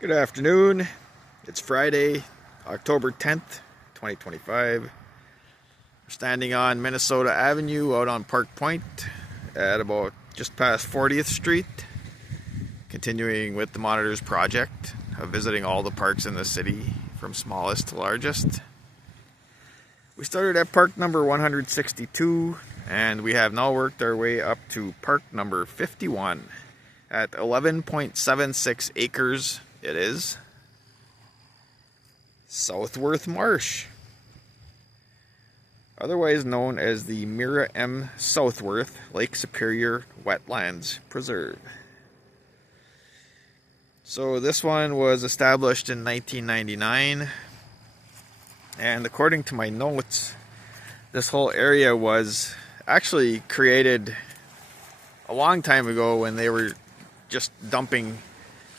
Good afternoon. It's Friday, October 10th, 2025. We're standing on Minnesota Avenue out on Park Point at about just past 40th Street, continuing with the Monitors project of visiting all the parks in the city from smallest to largest. We started at park number 162 and we have now worked our way up to park number 51 at 11.76 acres. It is Southworth Marsh, otherwise known as the Mira M. Southworth Lake Superior Wetlands Preserve. So this one was established in 1999, and according to my notes, this whole area was actually created a long time ago when they were just dumping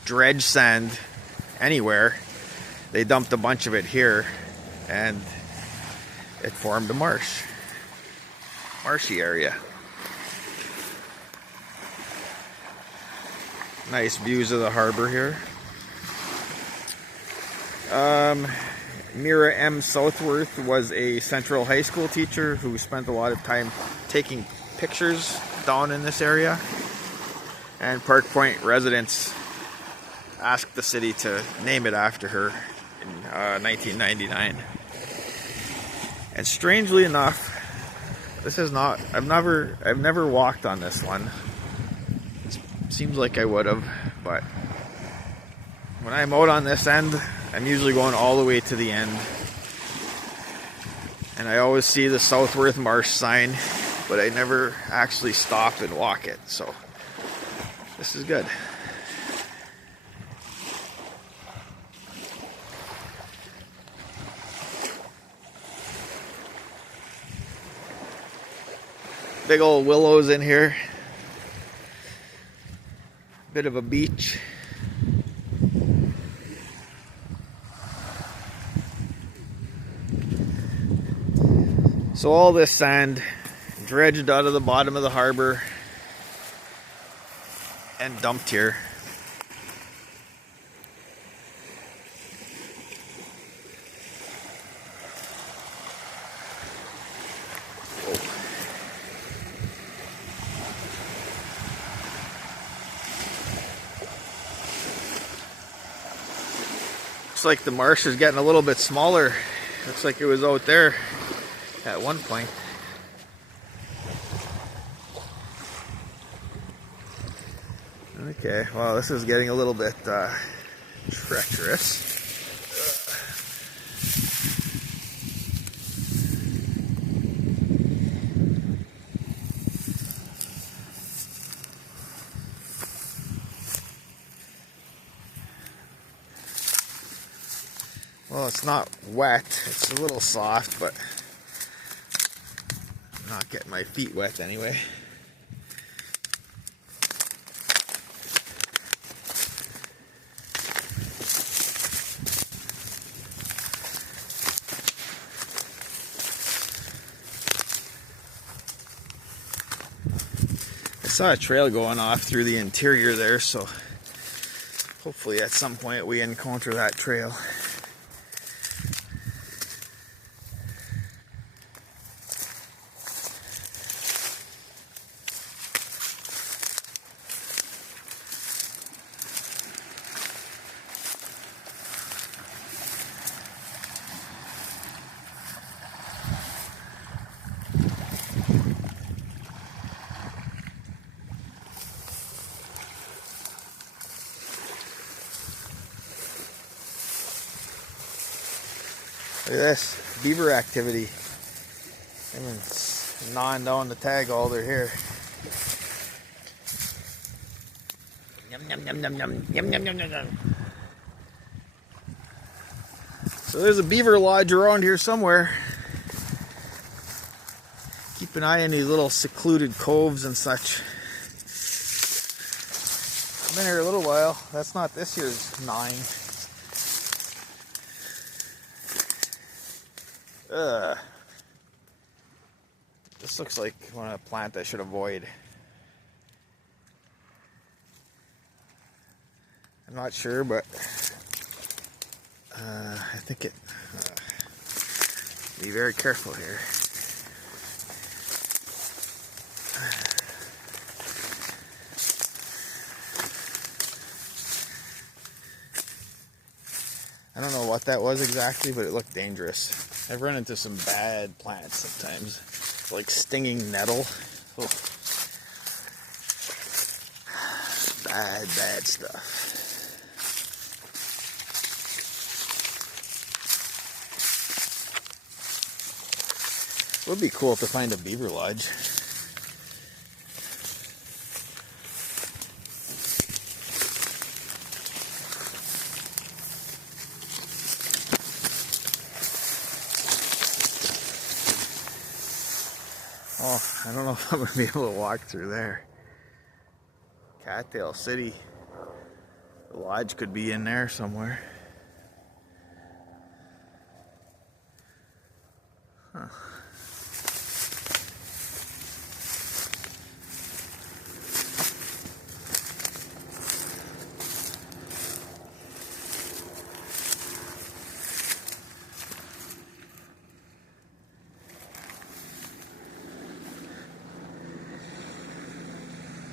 dredge sand anywhere. They dumped a bunch of it here and it formed a marshy area. Nice views of the harbor here. Mira M. Southworth was a Central High School teacher who spent a lot of time taking pictures down in this area, and Park Point residents asked the city to name it after her in 1999. And strangely enough, this is not, I've never walked on this one. It seems like I would have, but when I'm out on this end, I'm usually going all the way to the end. And I always see the Southworth Marsh sign, but I never actually stop and walk it, so this is good. Big old willows in here. Bit of a beach. So all this sand dredged out of the bottom of the harbor and dumped here. Looks like the marsh is getting a little bit smaller. Looks like it was out there at one point. Okay, well, this is getting a little bit treacherous. Well, it's not wet, it's a little soft, but I'm not getting my feet wet anyway. I saw a trail going off through the interior there, so hopefully at some point we encounter that trail. Look at this, beaver activity. They've been gnawing down the tag all they're here. Yum, yum, yum, yum, yum, yum, yum, yum, yum, yum. So there's a beaver lodge around here somewhere. Keep an eye on these little secluded coves and such. I've been here a little while. That's not this year's gnawing. This looks like a plant I should avoid. I'm not sure, but I think it... be very careful here. I don't know what that was exactly, but it looked dangerous. I've run into some bad plants sometimes, like stinging nettle. Oh. Bad stuff. It would be cool to find a beaver lodge. Oh, I don't know if I'm going to be able to walk through there. Cattail City. The lodge could be in there somewhere. Huh.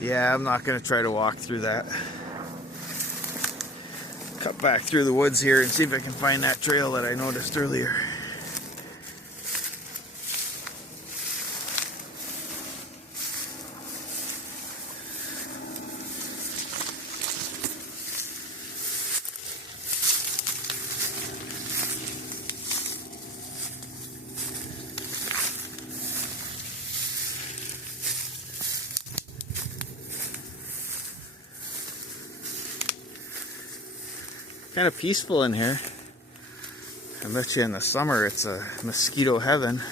Yeah, I'm not going to try to walk through that. Cut back through the woods here and see if I can find that trail that I noticed earlier. Kind of peaceful in here. I bet you in the summer it's a mosquito heaven.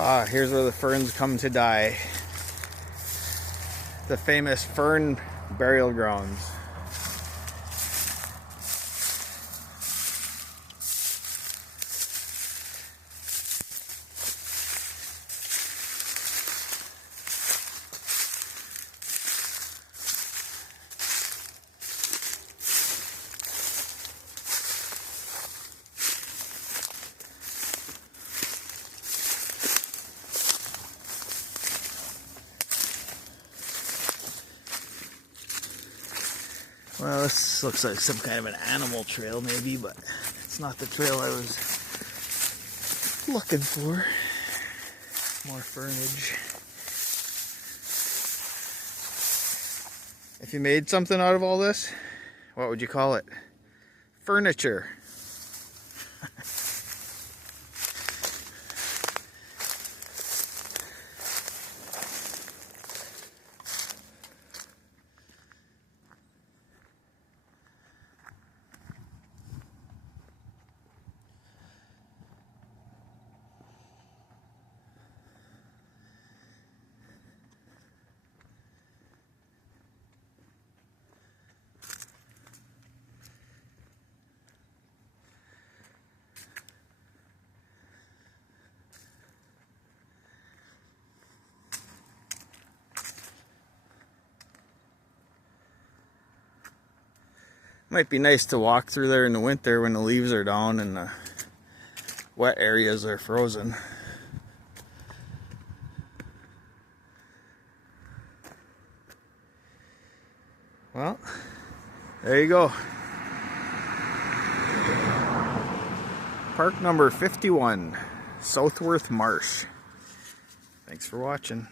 Ah, here's where the ferns come to die. The famous fern burial grounds. Well, this looks like some kind of an animal trail maybe, but it's not the trail I was looking for. More fernage. If you made something out of all this, what would you call it? Furniture. Might be nice to walk through there in the winter when the leaves are down and the wet areas are frozen. Well, there you go. Park number 51, Southworth Marsh. Thanks for watching.